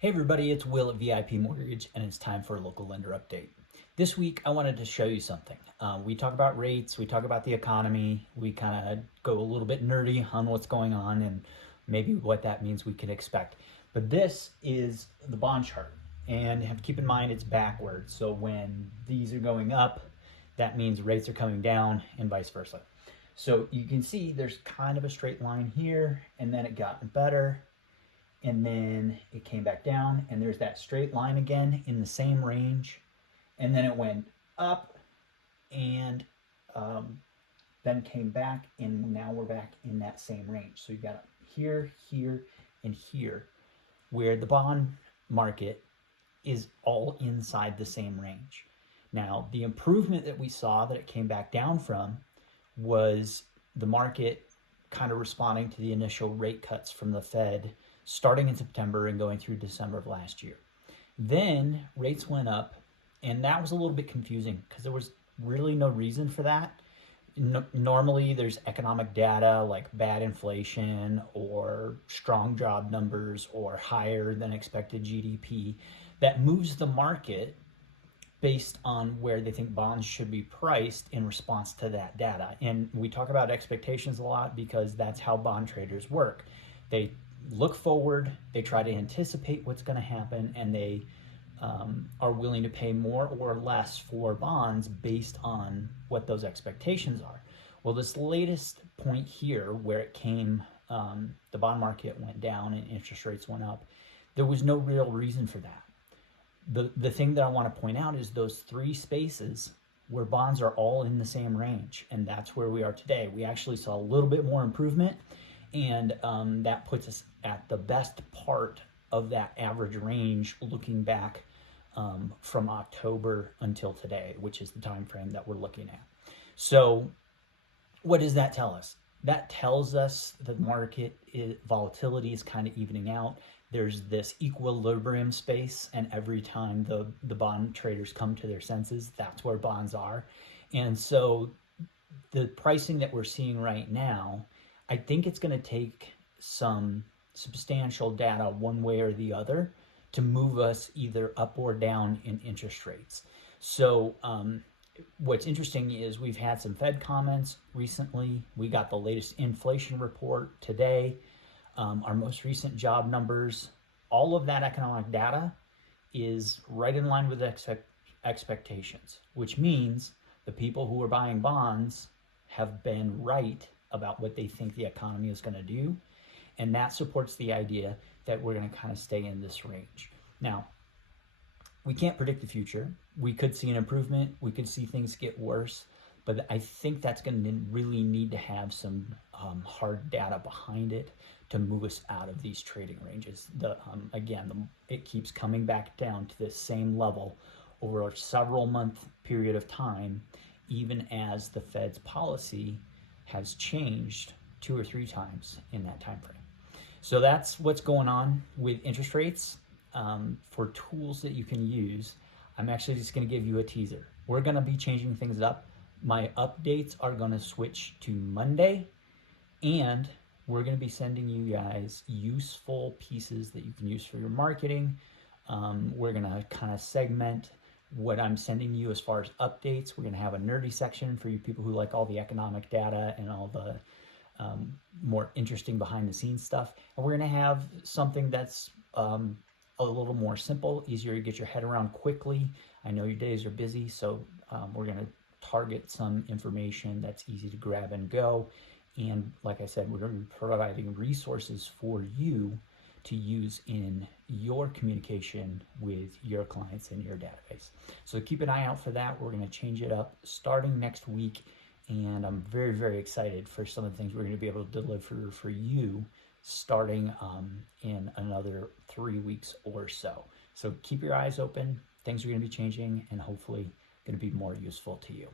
Hey everybody, it's Will at VIP Mortgage, and it's time for a local lender update. This week, I wanted to show you something. We talk about rates, we talk about the economy, we kind of go a little bit nerdy on what's going on and maybe what that means we can expect. But this is the bond chart, and have to keep in mind it's backwards. So when these are going up, that means rates are coming down and vice versa. So you can see there's kind of a straight line here, and then it got better. And then it came back down, and there's that straight line again in the same range, and then it went up and then came back, and now we're back in that same range. So you've got here, here, and here, where the bond market is all inside the same range. Now, the improvement that we saw that it came back down from was the market kind of responding to the initial rate cuts from the Fed starting in September and going through December of last year. Then rates went up, and that was a little bit confusing because there was really no reason for that. Normally there's economic data like bad inflation or strong job numbers or higher than expected GDP that moves the market based on where they think bonds should be priced in response to that data. And we talk about expectations a lot because that's how bond traders work. They look forward, they try to anticipate what's going to happen, and they are willing to pay more or less for bonds based on what those expectations are. Well, this latest point here where it came, the bond market went down and interest rates went up, there was no real reason for that. The thing that I want to point out is those three spaces where bonds are all in the same range, and that's where we are today. We actually saw a little bit more improvement, and that puts us at the best part of that average range looking back from October until today, which is the time frame that we're looking at. So what does that tell us? That tells us the market volatility is kind of evening out. There's this equilibrium space, and every time the bond traders come to their senses, that's where bonds are. And so the pricing that we're seeing right now, I think it's going to take some substantial data one way or the other to move us either up or down in interest rates. So what's interesting is we've had some Fed comments recently. We got the latest inflation report today, our most recent job numbers. All of that economic data is right in line with expectations, which means the people who are buying bonds have been right about what they think the economy is going to do. And that supports the idea that we're going to kind of stay in this range. Now, we can't predict the future. We could see an improvement. We could see things get worse. But I think that's going to really need to have some hard data behind it to move us out of these trading ranges. It keeps coming back down to the same level over a several month period of time, even as the Fed's policy has changed 2 or 3 times in that time frame. So that's what's going on with interest rates. For tools that you can use, I'm actually just going to give you a teaser. We're going to be changing things up. My updates are going to switch to Monday, and we're going to be sending you guys useful pieces that you can use for your marketing. We're going to kind of segment what I'm sending you as far as updates. We're going to have a nerdy section for you people who like all the economic data and all the more interesting behind the scenes stuff. And we're going to have something that's a little more simple, easier to get your head around quickly. I know your days are busy, so we're going to target some information that's easy to grab and go. And like I said, we're going to be providing resources for you to use in your communication with your clients in your database. So keep an eye out for that. We're going to change it up starting next week, and I'm very, very excited for some of the things we're going to be able to deliver for you starting in another 3 weeks or so. So keep your eyes open. Things are going to be changing and hopefully going to be more useful to you.